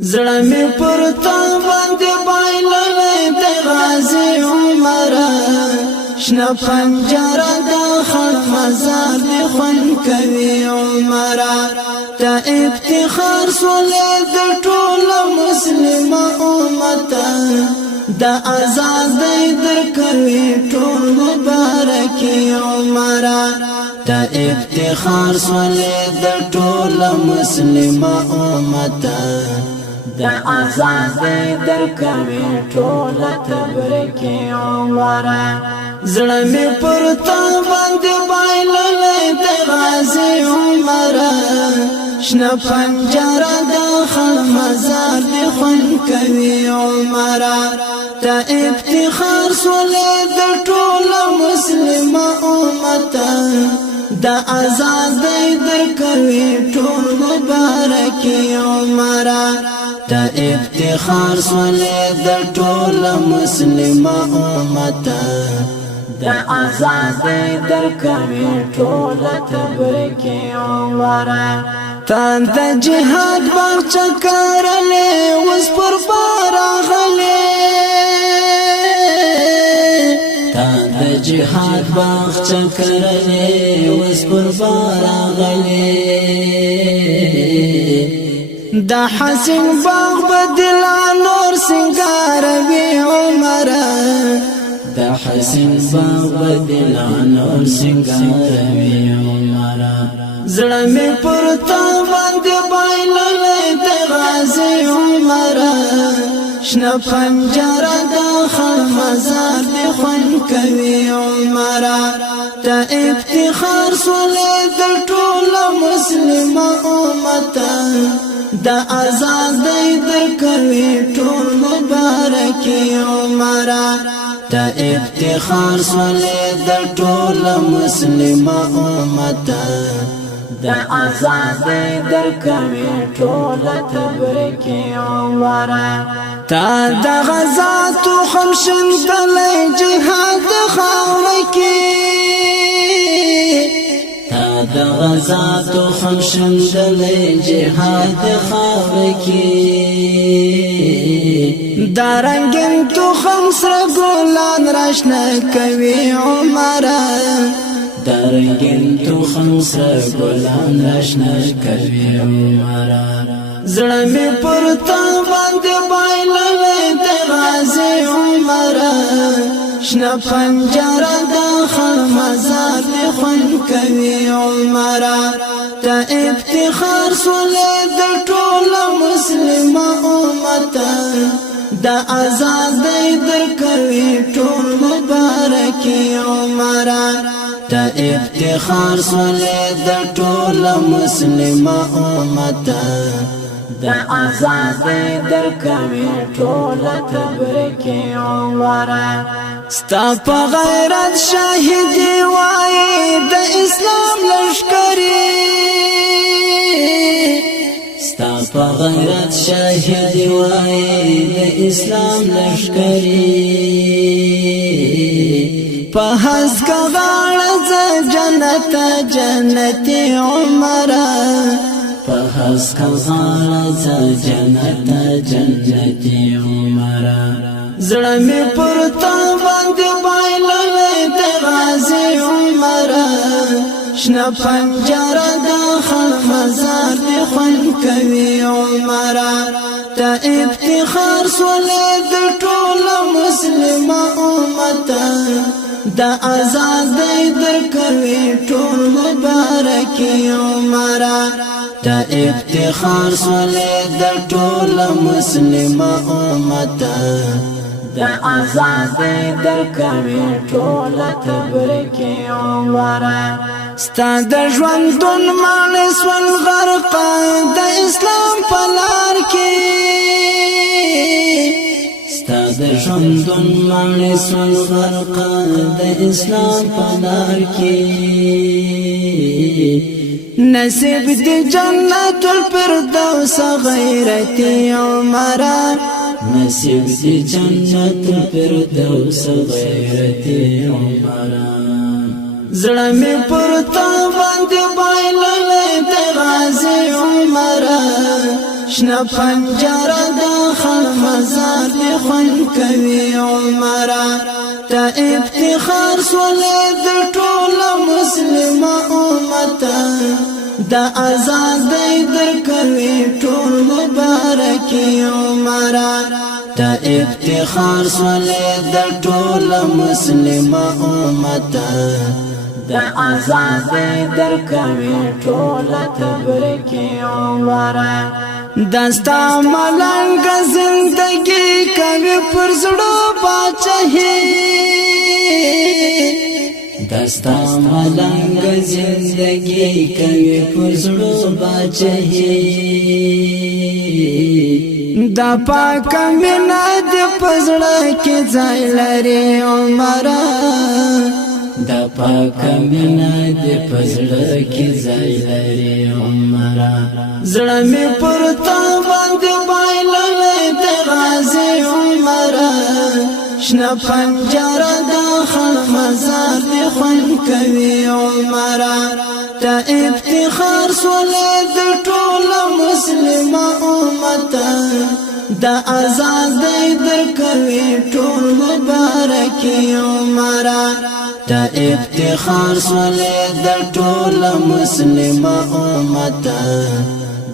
زړه می پر تا باندې بایللې د غازی عمر شنه پنجره د خړ مزار دی خون کوي عمر ته افتخار سولې د ټول مسلم امت د آزادۍ در کوي ټول مبارک عمر ته افتخار سولې د ټول مسلم امت د آزادۍ در کوي ټول تبریک عمر زړه می پر تا باندې بایللې د غازی عمر شنه پنجره د خړ مزار دی خون کوي عمر ته افتخار سولې د ټول مسلم امت د آزادۍ در کوي ټول مبارک عمر ته افتخار سولې د ټول مسلم امت د آزادۍ در کوي ټول تبریک عمر تا د جهاد باغچه کرلې اوس پر بار غلې تا د جهاد باغچه کرلې اوس پر بار غلې دا حسین باغ بدل نور سنگار وی عمر دا حسین باغ بدل نور سنگار وی عمر زړه می پر تا باندې بایللې د غازی عمر شنه پنجره د خړ مزار دی خون کوي عمر ته افتخار سولې د ټول مسلم امت د آزادۍ در کوي ټول مبارک عمر ته افتخار سولې د ټول مسلم امت د آزادۍ در کوي ټول تبریک عمر تا د غزات هم شندلې جهاد خاور کې د غزات هم شندلې جهاد خاور کې دارنګن تو هم سره ګلان راشنه کوي عمر دارنګن تو هم سره ګلان راشنه کوي عمر زړه می پر تا باندې بایللې د غازی عمر شنه پنجره د خړ مزار دی خون کوي عمر ته افتخار سولې د ټول مسلم امت د آزادۍ در کوي ټول مبارک عمر ته افتخار سولې د ټول مسلم امت د آزادۍ در کوي ټول تبریک عمر ستا په غیرت شاهدی وای د اسلام لشکری ستا په غیرت شاهدی وای د اسلام لشکری په هسک غاړه جنت جنتی عمر په هسک غاړه جنت جنتی عمر زړه می پر تا باندې بایللې د غازی عمر شنه پنجره د خړ مزار دی خون کوي عمر ته افتخار سولې د ټول مسلم امت د آزادۍ در کوي ټول مبارک عمر ته افتخار سولې د ټول مسلم امت د آزادۍ در کوي ټول تبریک عمر ستا د ژوندون معنی سول غرق د اسلام په لار کې ستا د ژوندون معنی سول غرق د اسلام په لار کې نصیب دی جنت الفردوس غیرتی عمر نصیب دی جنت الفردوس غیرتی عمر زړه می پر تا باندې بایللې د غازی عمر شنه پنجره د خړ مزار دی خوند کوي عمره ته افتخار سولې د ټول مسلم امت د آزادۍ درکوي ټول مبارک عمره ته افتخار سولې د ټول مسلم امت د آزادۍ درکوي ټول تبریک عمره دستا ملنګ زندگی کوي پر زړه باچهي دستا ملنګ زندگی کوي پر زړه باچهي دا پاک مینا د پزړه کې ځای لري عمره دا پاک مینا د پزړه کې ځای لري عمره زړه می پر تا باندې بایللې د غازی عمره شنه پنجره د خړ مزار دی خوند کوي عمره ته افتخار سولې د ټول مسلم امت د آزادۍ درکوي ټول مبارک عمره ته افتخار سولې د ټول مسلم امت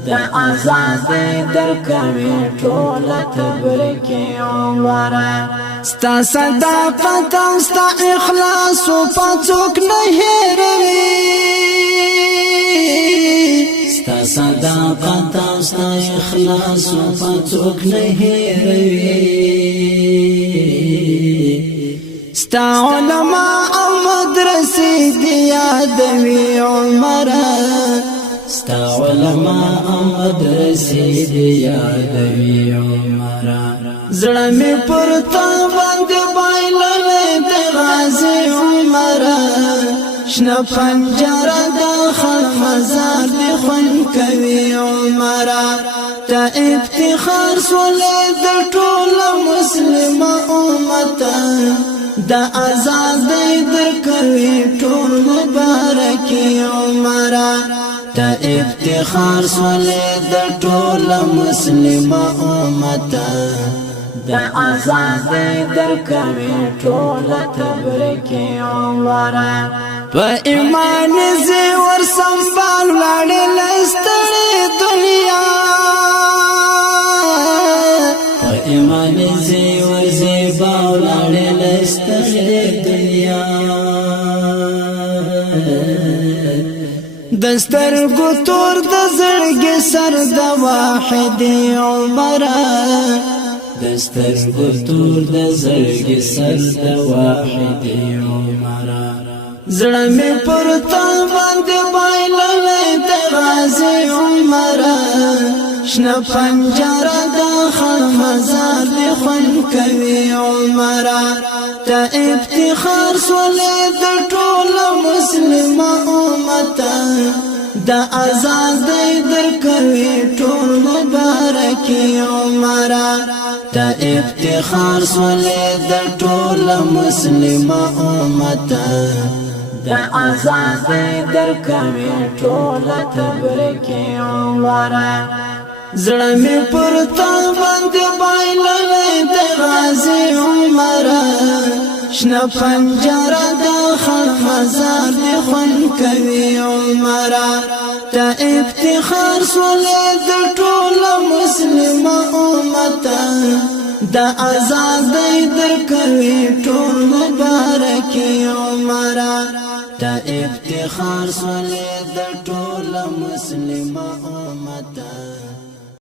د آزادۍ درکوي ټول تبریک عمره ستا صداقت او ستا اخلاص په څوک نه هېروي ستا صداقت او ستا اخلاص په څوک نه هېروي ستا علما او مدرسې دی یادوي عمره ستا علما او مدرسې دی یادوي عمره زړه می پر تا باندې بایللې د غازی عمره شنه پنجره د خړ مزار دی خوند کوي عمره ته افتخار سولې د ټول مسلم امت د آزادۍ درکوي ټول مبارک عمره ته افتخار سولې د ټول مسلم امت د آزادۍ درکوي ټول تبریک عمره په ایمان زی ور سنبال وړل ستړي دنیا په ایمان زی ور زیبا وړل ستړي دنیا دستر ګتور د زړګي سر د واحد عمره دستر ګتور د زړګي سر د واحد عمره زړه می پر تا باندې بایللې د غازی عمره شنه پنجره د خړ مزار دی خوند کوي عمره ته افتخار سولې د ټول مسلم امت د آزادۍ درکوي ټول مبارک عمره ته افتخار سولې د ټول مسلم امت د آزادۍ درکوي ټول تبریک عمره زړه می پر تا باندې بایللې د غازی عمره شنه پنجره د خړ مزار دی خوند کوي عمره ته افتخار سولې د ټول مسلم امت د آزادۍ درکوي ټول مبارک عمره ته افتخار سولې د ټول مسلم امت